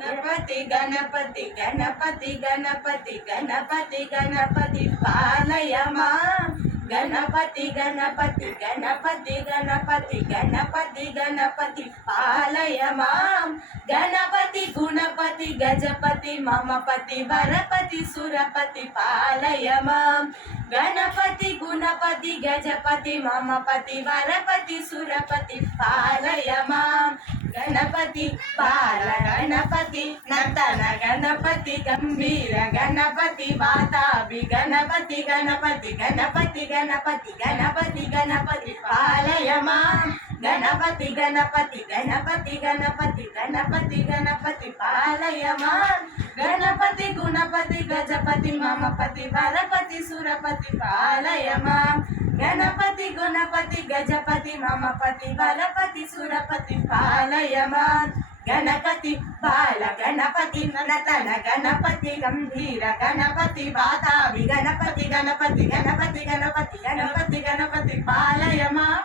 गणपति गणपति गणपति गणपति गणपति गणपति पालय मां गणपति गणपति गणपति गणपति गणपति गणपति पालय मां गणपति गुणपति गजपति ममपति वरपति सुरपति पालय मां गणपति गुणपति गजपति ममपति वरपति सुरपति पालय मां गणपति बाल गणपति नर्तन गणपति गंभीर गणपति वातापि गणपति गणपति गणपति गणपति गणपति गणपति पालय मां गणपति गणपति गणपति गणपति गणपति गणपति पालय मां गणपति गुणपति गजपति ममपति वरपति सुरपति पालय मां गणपति गुणपति गजपति ममपति वरपति सुरपति पालय मां गणपति बाल गणपति नर्तन गणपति गंभीर गणपति वातापि गणपति गणपति गणपति गणपति गणपति गणपति पालय मां